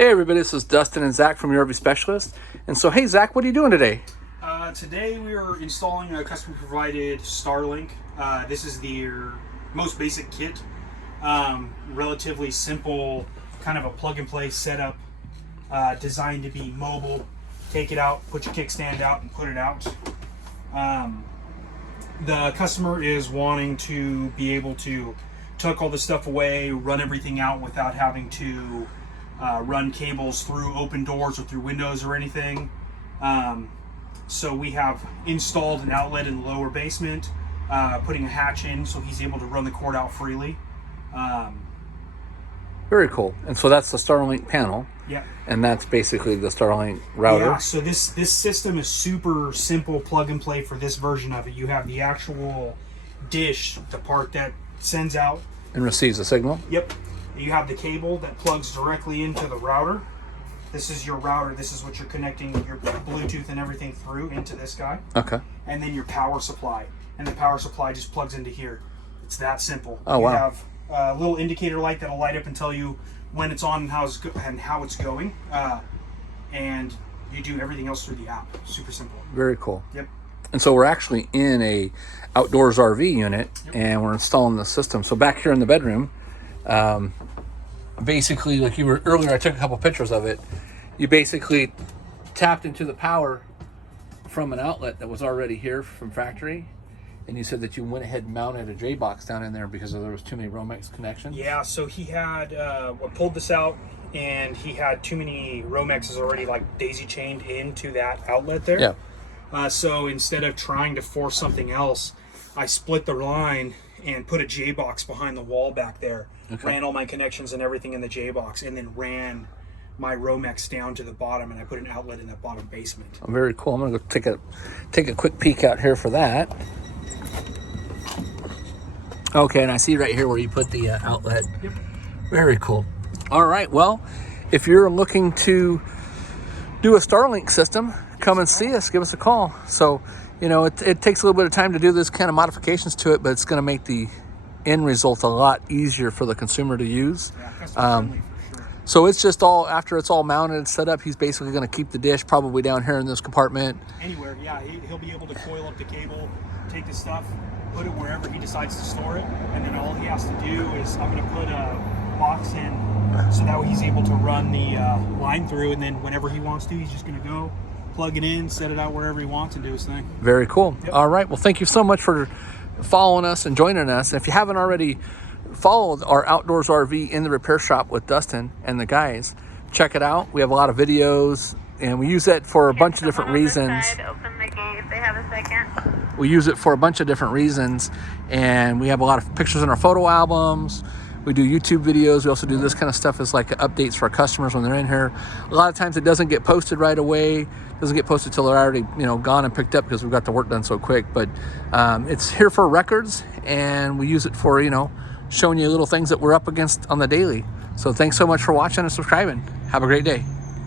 Hey everybody, this is Dustin and Zach from your RV Specialist. And so, hey Zach, what are you doing today? Today we are installing a customer provided Starlink. This is their most basic kit. Relatively simple, kind of a plug and play setup, designed to be mobile. Take it out, put your kickstand out and put it out. The customer is wanting to be able to tuck all the stuff away, run everything out without having to run cables through open doors or through windows or anything. So we have installed an outlet in the lower basement, putting a hatch in so he's able to run the cord out freely. Very cool. And so that's the Starlink panel. Yeah. And that's basically the Starlink router. Yeah, so this system is super simple plug and play for this version of it. You have the actual dish, the part that sends out And receives a signal. Yep. You have the cable that plugs directly into the router. This is your router. This is what you're connecting your Bluetooth and everything through into this guy. Okay. And then your power supply. And the power supply just plugs into here. It's that simple. Oh, wow. You have a little indicator light that'll light up and tell you when it's on and how it's going. And you do everything else through the app. Super simple. Very cool. Yep. And so we're actually in a outdoors RV unit, Yep. and we're installing the system. So back here in the bedroom, basically, like you were earlier, I took a couple pictures of it. You basically tapped into the power from an outlet that was already here from factory, and you said that you went ahead and mounted a J-box down in there because there was too many Romex connections. Yeah, so he had pulled this out, and he had too many Romexes already like daisy chained into that outlet there. Yeah. So instead of trying to force something else, I split the line and put a J-box behind the wall back there. Okay. Ran all my connections and everything in the J-box, and then ran my Romex down to the bottom, and I put an outlet in the bottom basement. Oh, very cool. I'm gonna go take a quick peek out here for that. Okay, and I see right here where you put the outlet. Yep. Very cool. All right, well, if you're looking to do a Starlink system, come and see us, give us a call. So, you know, it takes a little bit of time to do this kind of modifications to it, but it's going to make the end result a lot easier for the consumer to use. Yeah, customer friendly for sure. So it's just all, after it's all mounted and set up, he's basically going to keep the dish probably down here in this compartment. Anywhere, yeah, he'll be able to coil up the cable, take the stuff, put it wherever he decides to store it, and then all he has to do is, I'm going to put a box in so that way he's able to run the line through, and then whenever he wants to, he's just going to go plug it in, set it out wherever he wants, and do his thing. Very cool. Yep. All right, well, thank you so much for following us and joining us. If you haven't already followed our outdoors RV in the repair shop with Dustin and the guys, check it out. We have a lot of videos, and we use it for a bunch of different reasons. Open the gate if they have a second. We use it for a bunch of different reasons, and we have a lot of pictures in our photo albums. We do YouTube videos. We also do this kind of stuff as like updates for our customers when they're in here. A lot of times it doesn't get posted right away. It doesn't get posted till they're already, you know, gone and picked up because we've got the work done so quick. But it's here for records, and we use it for, you know, showing you little things that we're up against on the daily. So thanks so much for watching and subscribing. Have a great day.